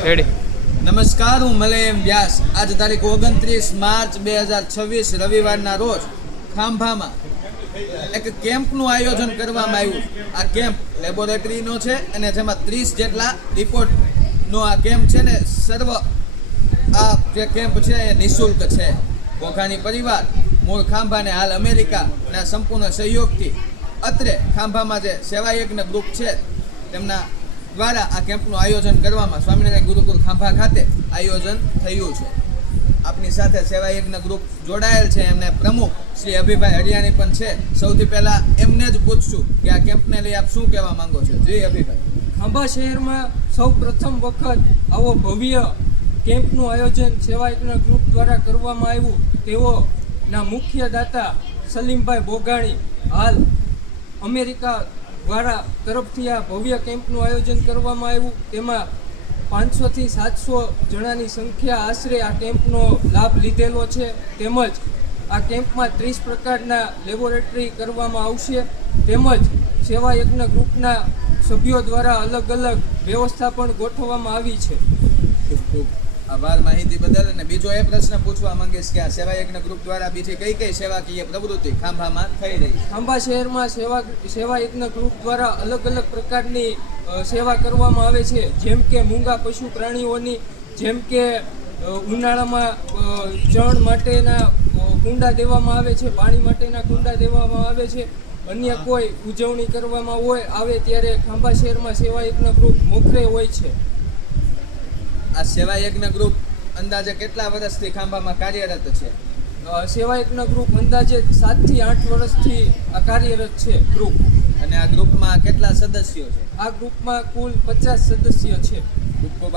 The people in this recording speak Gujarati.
રેડી. નમસ્કાર, હું મલયમ વ્યાસ. આજ તારીખ 29 માર્ચ 2026 રવિવારના રોજ ખાંભામાં એક કેમ્પનું આયોજન કરવામાં આવ્યું. આ કેમ્પ લેબોરેટરીનો છે અને જેમાં 30 જેટલા રિપોર્ટનો આ કેમ્પ છે ને આ જે કેમ્પ છે એ નિઃશુલ્ક છે. કોખાણી પરિવાર મૂળ ખાંભા ને હાલ અમેરિકાના સંપૂર્ણ સહયોગથી અત્રે ખાંભામાં જે સેવાયજ્ઞ ગ્રુપ છે તેમના દ્વારા આ કેમ્પનું આયોજન કરવામાં સ્વામિનારાયણ ગુરુકુળ ખાંભા ખાતે આયોજન થયું છે. આપની સાથે સેવાયજ્ઞ ગ્રુપ જોડાયેલ છે, એમને પ્રમુખ શ્રી અભિભાઈ હરિયાણી પણ છે. સૌથી પહેલાં એમને જ પૂછશું કે આ કેમ્પને લઈ આપ શું કહેવા માંગો છો. જી અભિભાઈ. ખાંભા શહેરમાં સૌ પ્રથમ વખત આવો ભવ્ય કેમ્પનું આયોજન સેવાયજ્ઞ ગ્રુપ દ્વારા કરવામાં આવ્યું. તેઓના મુખ્ય દાતા સલીમભાઈ બોગાણી હાલ અમેરિકા દ્વારા તરફથી આ ભવ્ય કેમ્પનું આયોજન કરવામાં આવ્યું. તેમાં 500 થી 700 જણાની સંખ્યા આશરે આ કેમ્પનો લાભ લીધેલો છે. તેમજ આ કેમ્પમાં 30 પ્રકારના લેબોરેટરી કરવામાં આવશે. તેમજ સેવાયજ્ઞ ગ્રુપના સભ્યો દ્વારા અલગ અલગ વ્યવસ્થા પણ ગોઠવવામાં આવી છે. ખૂબ ખૂબ આભાર માહિતી બદલ. અને બીજો એ પ્રશ્ન પૂછવા માંગીશ કે આ સેવાયજ્ઞ ગ્રુપ દ્વારા બીજી કઈ કઈ સેવાકીય પ્રવૃત્તિ ખાંભામાં થઈ રહી છે? ખાંભા શહેરમાં સેવાયજ્ઞ ગ્રુપ દ્વારા અલગ અલગ પ્રકારની સેવા કરવામાં આવે છે. જેમ કે મૂંગા પશુ પ્રાણીઓની, જેમ કે ઉનાળામાં ચણ માટેના કુંડા દેવામાં આવે છે, પાણી માટેના કુંડા દેવામાં આવે છે. અન્ય કોઈ ઉજવણી કરવામાં આવે ત્યારે ખાંભા શહેરમાં સેવાયજ્ઞ ગ્રુપ મોખરે હોય છે. આ સેવાયજ્ઞ ગ્રુપ અંદાજે કેટલા વર્ષથી ખાંભામાં કાર્યરત છે? સેવાયજ્ઞ ગ્રુપ અંદાજે 7 થી 8 વર્ષથી આ કાર્યરત છે ગ્રુપ. અને આ ગ્રુપમાં કેટલા સદસ્યો છે? આ ગ્રુપમાં કુલ 50 સદસ્ય છે. ખૂબ ખૂબ